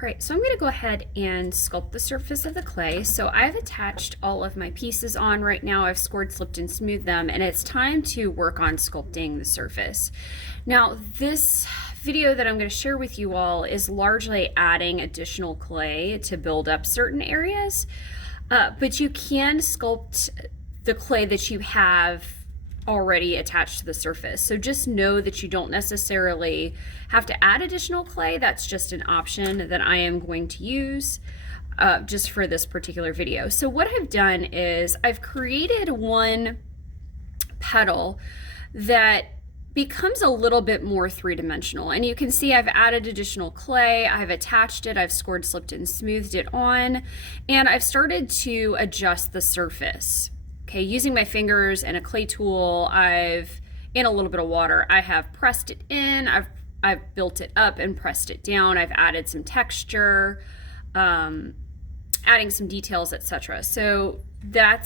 All right, so I'm going to go ahead and sculpt the surface of the clay. So I've attached all of my pieces on right now. I've scored, slipped, and smoothed them, and it's time to work on sculpting the surface. Now, this video that I'm going to share with you all is largely adding additional clay to build up certain areas, but you can sculpt the clay that you have already attached to the surface. So just know that you don't necessarily have to add additional clay. That's just an option that I am going to use just for this particular video. So what I've done is I've created one petal that becomes a little bit more three-dimensional, and you can see I've added additional clay, I've attached it, I've scored, slipped, and smoothed it on, and I've started to adjust the surface. Okay, using my fingers and a clay tool, in a little bit of water, I have pressed it in, I've built it up and pressed it down, I've added some texture, adding some details, etc. So that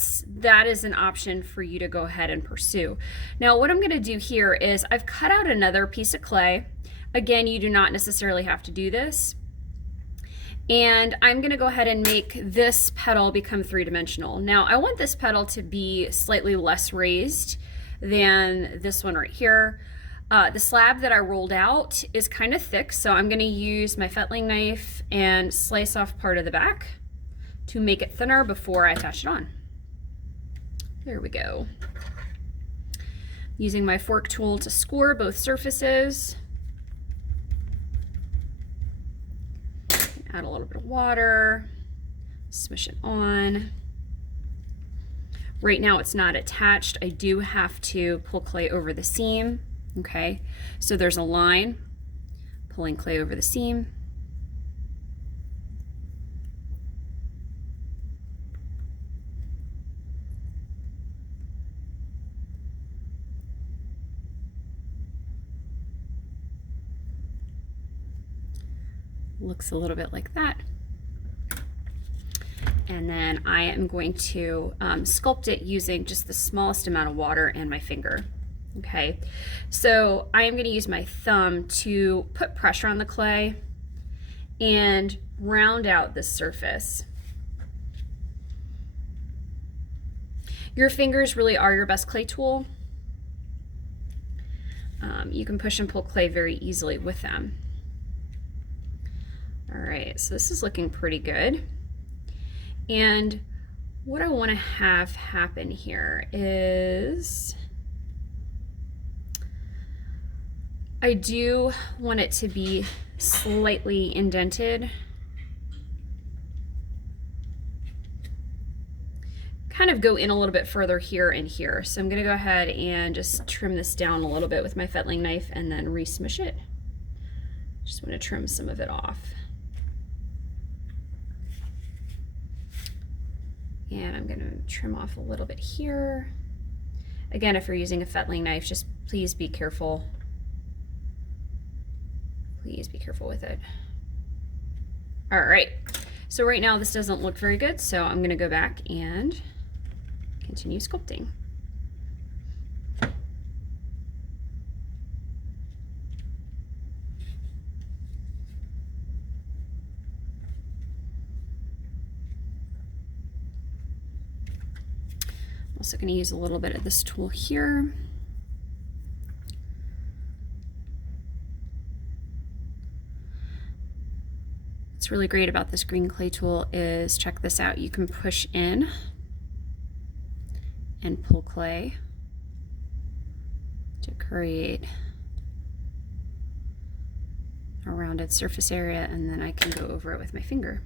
is an option for you to go ahead and pursue. Now what I'm going to do here is I've cut out another piece of clay. Again, you do not necessarily have to do this. And I'm going to go ahead and make this petal become three-dimensional. Now I want this petal to be slightly less raised than this one right here. The slab that I rolled out is kind of thick, so I'm going to use my fettling knife and slice off part of the back to make it thinner before I attach it on. There we go. Using my fork tool to score both surfaces. Add a little bit of water, smush it on. Right now it's not attached. I do have to pull clay over the seam, okay? So there's a line, pulling clay over the seam. Looks a little bit like that. And then I am going to sculpt it using just the smallest amount of water and my finger. Okay, so I am going to use my thumb to put pressure on the clay and round out the surface. Your fingers really are your best clay tool. You can push and pull clay very easily with them. All right, so this is looking pretty good. And what I want to have happen here is I do want it to be slightly indented. Kind of go in a little bit further here and here. So I'm going to go ahead and just trim this down a little bit with my fettling knife and then re-smush it. Just want to trim some of it off. And I'm going to trim off a little bit here. Again, if you're using a fettling knife, just please be careful. Please be careful with it. All right, so right now this doesn't look very good, so I'm going to go back and continue sculpting. Also going to use a little bit of this tool here. What's really great about this green clay tool is, check this out, you can push in and pull clay to create a rounded surface area, and then I can go over it with my finger.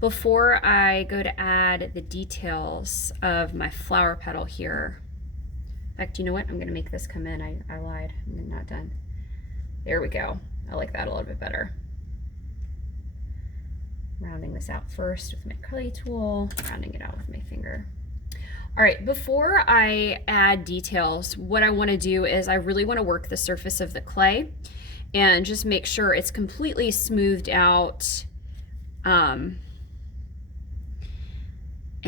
Before I go to add the details of my flower petal here, in fact, you know what? I'm going to make this come in. I lied. I'm not done. There we go. I like that a little bit better. Rounding this out first with my clay tool, rounding it out with my finger. All right, before I add details, what I want to do is I really want to work the surface of the clay and just make sure it's completely smoothed out.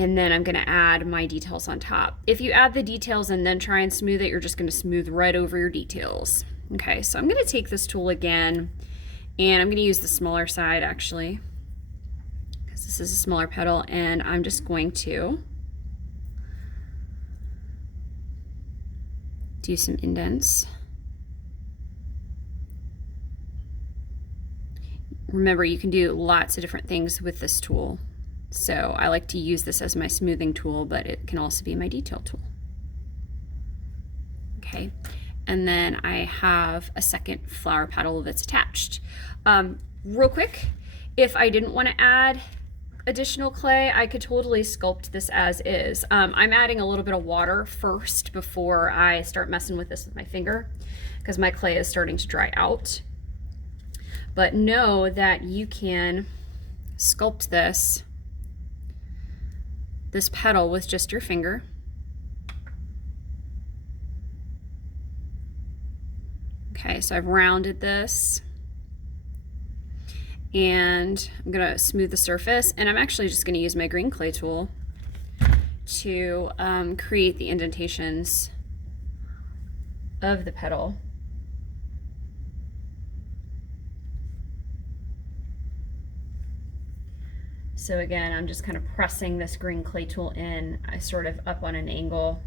And then I'm gonna add my details on top. If you add the details and then try and smooth it, you're just gonna smooth right over your details. Okay, so I'm gonna take this tool again, and I'm gonna use the smaller side actually, because this is a smaller petal, and I'm just going to do some indents. Remember, you can do lots of different things with this tool. So I like to use this as my smoothing tool, but it can also be my detail tool. Okay, and then I have a second flower petal that's attached. Real quick, if I didn't want to add additional clay, I could totally sculpt this as is. I'm adding a little bit of water first before I start messing with this with my finger, because my clay is starting to dry out. But know that you can sculpt this petal with just your finger. Okay, so I've rounded this, and I'm gonna smooth the surface, and I'm actually just gonna use my green clay tool to create the indentations of the petal. So again, I'm just kind of pressing this green clay tool in, sort of up on an angle.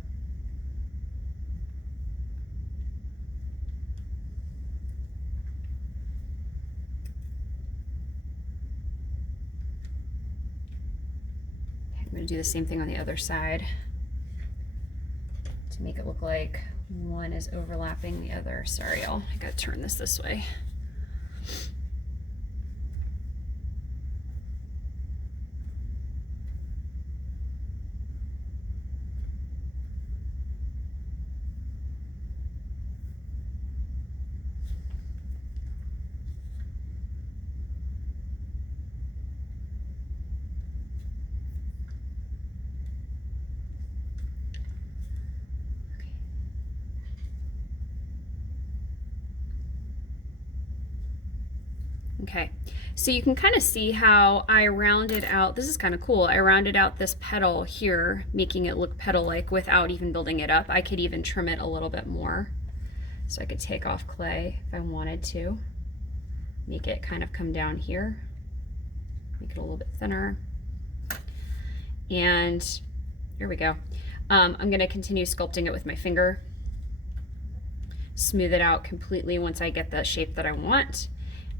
I'm going to do the same thing on the other side to make it look like one is overlapping the other. Sorry, I got to turn this way. Okay, so you can kind of see how I rounded out, this is kind of cool, I rounded out this petal here, making it look petal-like without even building it up. I could even trim it a little bit more. So I could take off clay if I wanted to, make it kind of come down here, make it a little bit thinner. And here we go. I'm gonna continue sculpting it with my finger, smooth it out completely once I get the shape that I want.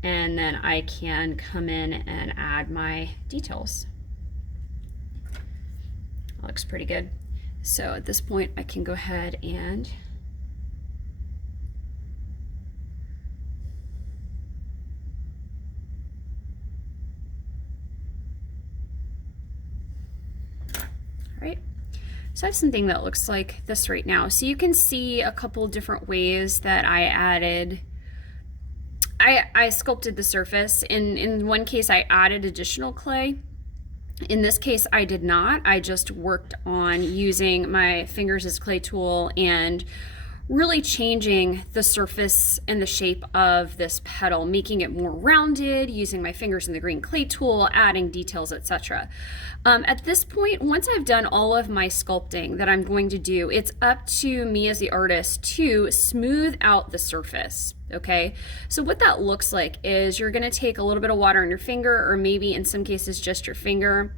And then I can come in and add my details. That looks pretty good. So at this point, I can go ahead and right. So I have something that looks like this right now. So you can see a couple different ways that I added I sculpted the surface. In one case, I added additional clay. In this case, I did not. I just worked on using my fingers as clay tool and really changing the surface and the shape of this petal, making it more rounded, using my fingers and the green clay tool, adding details, etc. At this point, once I've done all of my sculpting that I'm going to do, it's up to me as the artist to smooth out the surface, okay? So what that looks like is you're gonna take a little bit of water on your finger, or maybe in some cases just your finger,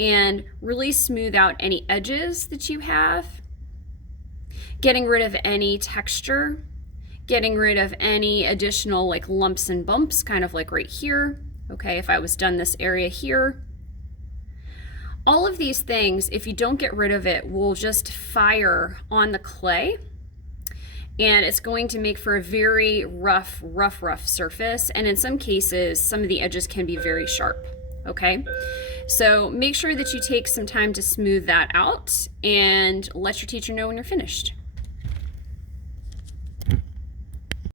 and really smooth out any edges that you have, getting rid of any texture, getting rid of any additional like lumps and bumps, kind of like right here, okay, if I was done this area here. All of these things, if you don't get rid of it, will just fire on the clay, and it's going to make for a very rough surface, and in some cases, some of the edges can be very sharp, okay? So make sure that you take some time to smooth that out and let your teacher know when you're finished.